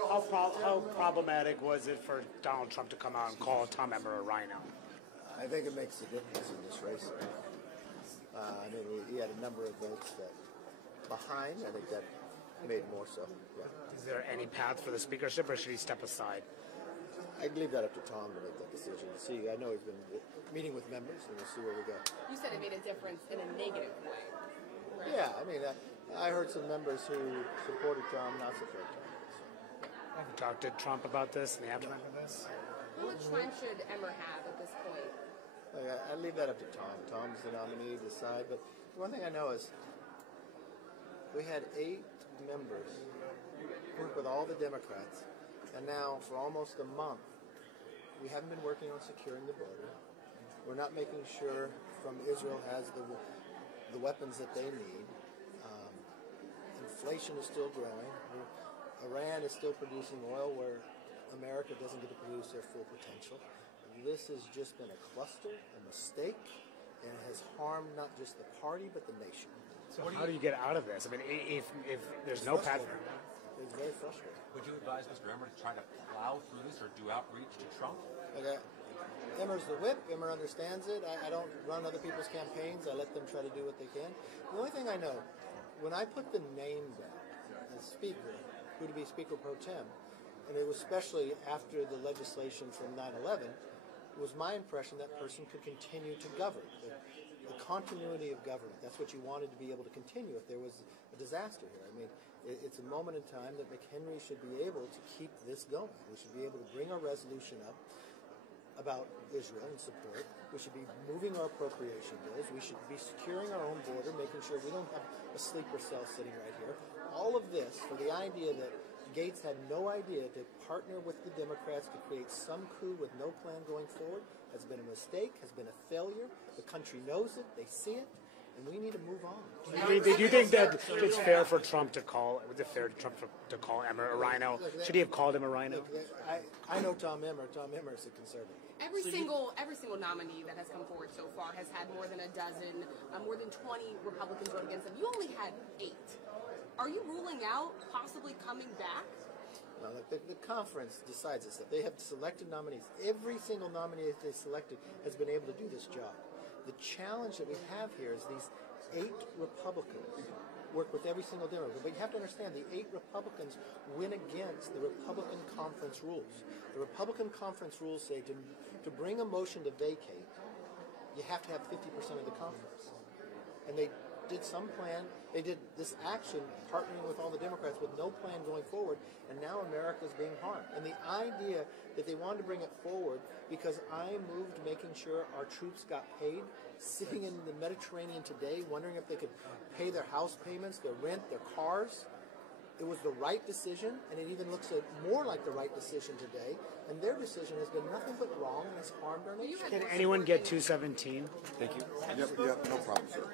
How problematic was it for Donald Trump to come out and call Tom Emmer a rhino? I think it makes a difference in this race. I mean, he had a number of votes that behind. I think that made more so. Yeah. Is there any path for the speakership, or should he step aside? I'd leave that up to Tom to make that decision. See, I know he's been meeting with members, and we'll see where we go. You said it made a difference in a negative way. Right? Yeah, I mean, I heard some members who supported Tom, not support Tom. Have you talked to Trump about this and the aftermath of this? How much time should Emmer have at this point? I leave that up to Tom. Tom's the nominee to decide. But one thing I know is we had 8 members work with all the Democrats, and now for almost a month we haven't been working on securing the border. We're not making sure from Israel has the weapons that they need. Inflation is still growing. Iran is still producing oil where America doesn't get to produce their full potential. And this has just been a cluster, a mistake, and it has harmed not just the party but the nation. So how do you get out of this? I mean, if there's no path, it's very frustrating. Would you advise Mr. Emmer to try to plow through this or do outreach to Trump? Okay. Emmer's the whip. Emmer understands it. I don't run other people's campaigns. I let them try to do what they can. The only thing I know, when I put the name down as speaker, who to be Speaker Pro Tem, and it was especially after the legislation from 9/11, it was my impression that person could continue to govern. The continuity of government, that's what you wanted to be able to continue if there was a disaster here. I mean, it's a moment in time that McHenry should be able to keep this going. We should be able to bring our resolution up about Israel and support. We should be moving our appropriation bills. We should be securing our own border, making sure we don't have a sleeper cell sitting right here. All of this for the idea that Gates had no idea to partner with the Democrats to create some coup with no plan going forward has been a mistake, has been a failure. The country knows it, they see it, and we need to move on. Did you think that it's fair for Trump to call? Was it fair to call Emmer a rhino? Should he have called him a rhino? I know Tom Emmer. Tom Emmer is a conservative. Every single nominee that has come forward so far has had more than a dozen, more than 20 Republicans vote against them. You only had 8. Are you ruling out possibly coming back? No, the conference decides this stuff. They have selected nominees. Every single nominee that they selected has been able to do this job. The challenge that we have here is these 8 Republicans work with every single Democrat. But you have to understand, the 8 Republicans went against the Republican conference rules. The Republican conference rules say to bring a motion to vacate, you have to have 50% of the conference. And they did some plan. They did this action partnering with all the Democrats with no plan going forward, and now America is being harmed. And the idea that they wanted to bring it forward because I moved making sure our troops got paid, sitting in the Mediterranean today, wondering if they could pay their house payments, their rent, their cars. It was the right decision, and it even looks more like the right decision today. And their decision has been nothing but wrong and has harmed our nation. Can anyone get 217? Thank you. Yep, no problem, sir.